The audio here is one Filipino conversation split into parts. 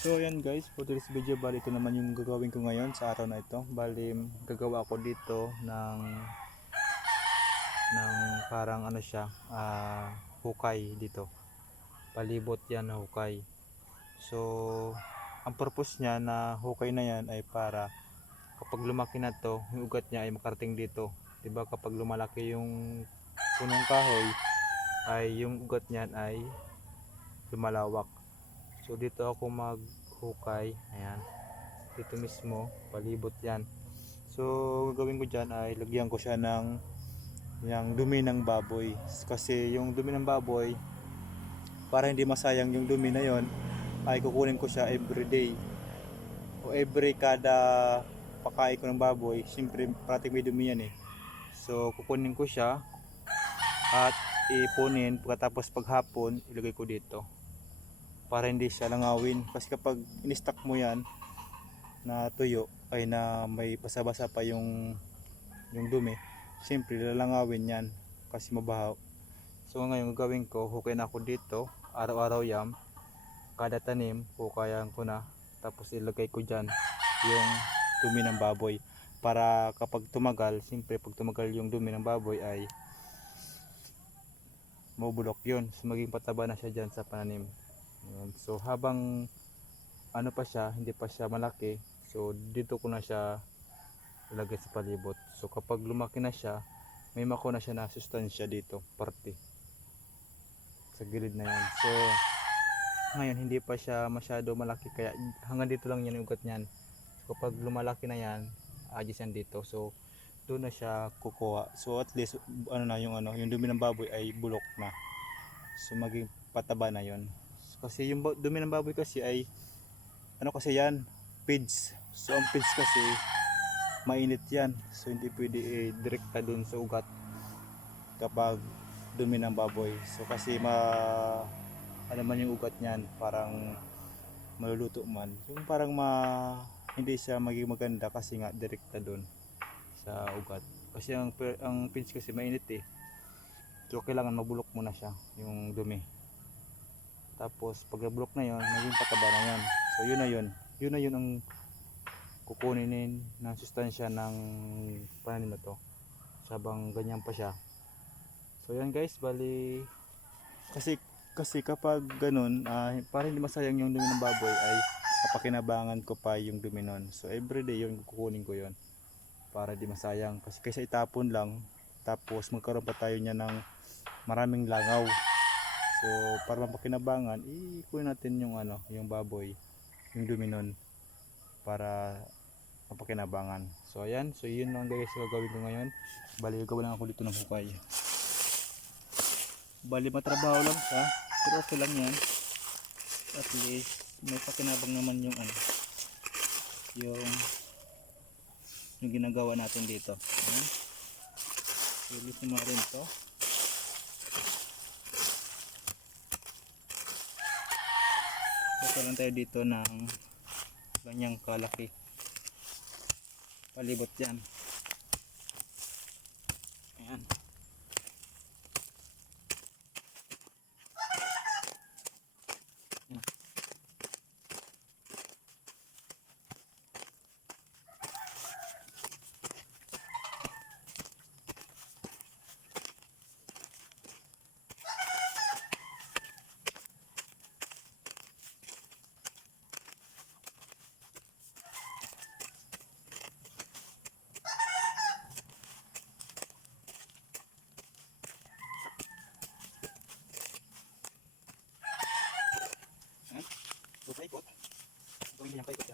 So ayan guys, for today's video, bali ito naman yung gagawin ko ngayon sa araw na ito. Bali gagawa ako dito ng ng parang ano siya, ah, hukay dito. Palibot yan na hukay. So ang purpose niya na hukay na yan ay para kapag lumaki na to, yung ugat niya ay makarating dito. 'Di ba kapag lumalaki yung punong kahoy, ay yung ugat niyan ay lumalawak. So dito ako maghukay. Ayan. Dito mismo, palibot 'yan. So gagawin ko diyan ay lagyan ko siya ng yung dumi ng baboy. Kasi yung dumi ng baboy para hindi masayang yung dumi na 'yon ay kukunin ko siya every day. O every kada pakain ko ng baboy, siyempre parating may dumi yan eh. So kukunin ko siya at ipunin pagkatapos paghapon ilagay ko dito para hindi siya langawin. Kasi kapag in-stack mo yan na tuyo ay na may basa-basa pa yung yung dumi siyempre lalangawin yan kasi mabahaw so ngayon gagawin ko hukayin ako dito. Araw-araw yan. Kada tanim hukayan ko na. Tapos ilagay ko dyan yung dumi ng baboy. Para kapag tumagal siyempre pag tumagal yung dumi ng baboy ay mabulok yun. So maging pataba na siya dyan sa pananim Ayan. So habang ano pa siya, hindi pa siya malaki, so dito ko na siya ilagay sa palibot. So kapag lumaki na siya, may mako na siya na sustansya dito, parte. Sa gilid na yan. So ngayon hindi pa siya masyado malaki kaya hanggang dito lang yan ugat niyan. So kapag lumalaki na yan, adjust yan dito. So doon na siya kukuha. So at least ano na yung ano, yung dumi ng baboy ay bulok na. So maging pataba na yon kasi yung dumi ng baboy kasi ay ano kasi yan pids so ang pids kasi mainit yan. So hindi pwede eh, direkta dun sa ugat kapag dumi ng baboy. So kasi ma ano man yung ugat niyan parang maluluto man. Yung parang ma hindi siya maging maganda kasi nga direkta dun sa ugat. Kasi ang ang pids kasi mainit eh. So kailangan mabulok muna siya yung dumi tapos pag nabulok na yon naging pataba na yan so yun na yun. Yun na yun ang kukunin ng sustansya ng pananim na to. Sabang ganyan pa siya. So yan guys bali kasi kasi kapag ganun ah, para hindi masayang yung dumi ng baboy ay papakinabangan ko pa yung dumi nun. So everyday yun kukunin ko yun para di masayang. Kasi kaysa itapon lang tapos magkaroon pa tayo niya ng maraming langaw So, para mapakinabangan, ikunin natin yung ano, yung baboy, yung dumi para mapakinabangan. So, ayan. So, yun lang guys gagawin ko ngayon. Bali, gagawin lang ako dito ng hukay. Bali, matrabaho lang siya. Pero okay lang yan. At least, may pakinabang naman yung ano, yung yung ginagawa natin dito. Ayan. Ulit mo rin to. Basta lang tayo dito ng ganyang kalaki. Palibot yan. Ayan. So, paikot. Gawin niya paikot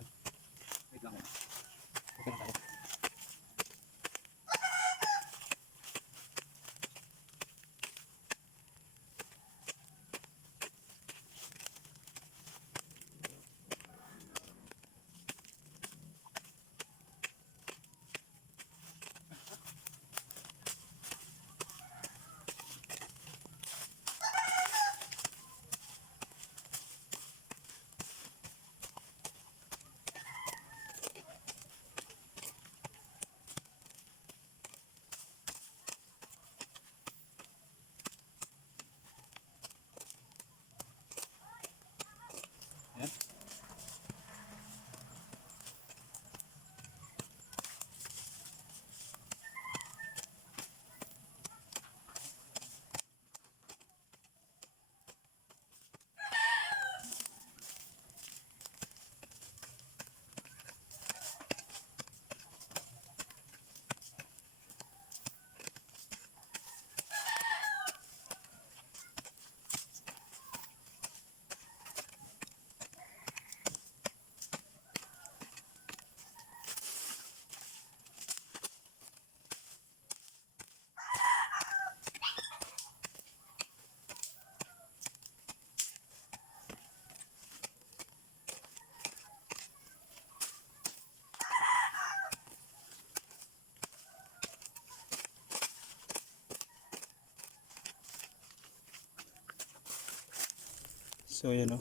So ayan o.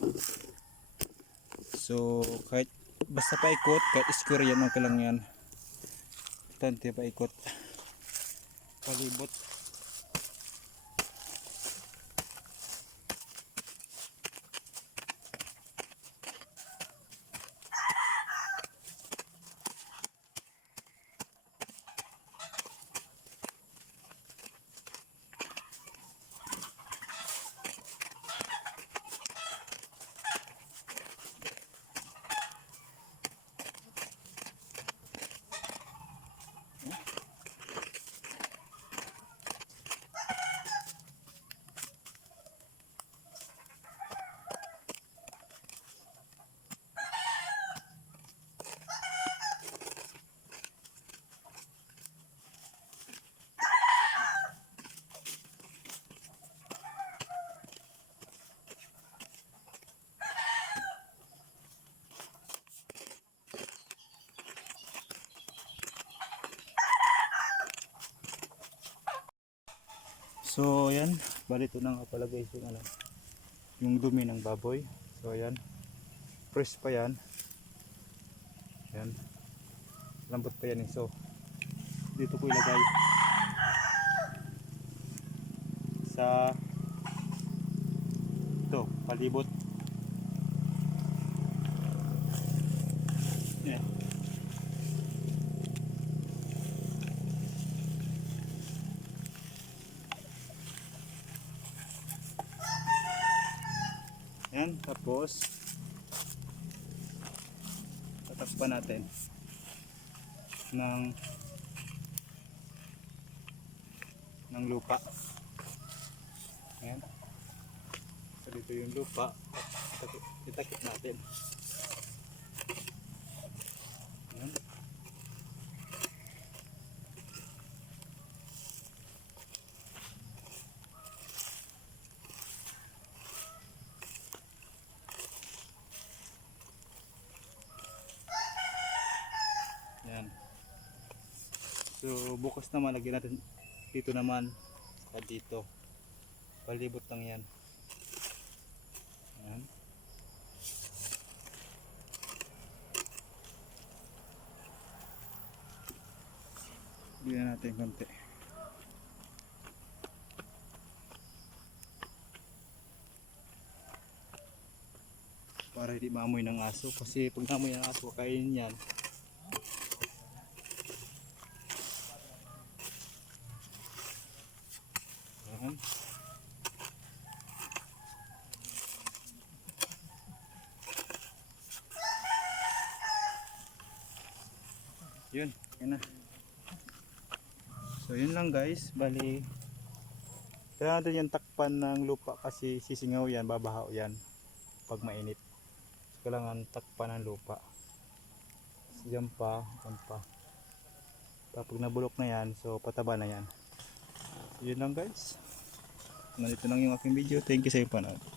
So kahit basta paikot, kahit square yan, okay lang yan. Tante paikot. Palibot. So ayan, bali ito na nga pala guys yung ano, yung dumi ng baboy. So ayan, fresh pa yan. Ayan, lambot pa yan eh. So dito ko ilagay sa ito, palibot. Ayan. Yan, tapos tatakpan natin ng ng lupa. Ayan. So dito yung lupa. Itakip, natin. Ayan. Yan. So bukas naman lagyan natin dito naman sa dito. Palibot lang yan. Yan. Bigyan natin konti. Para hindi maamoy ng aso kasi pag naamoy ng aso kainin yan. Ayan. Yun, yun na. So yun lang guys, bali kailangan natin yung takpan ng lupa kasi sisingaw yan, babahaw yan pag mainit. So, kailangan takpan ng lupa. Yan pa, yan pa. Kapag nabulok na yan, so pataba na yan. Yun lang guys. Nandito lang yung aking video. Thank you sa iyo panood.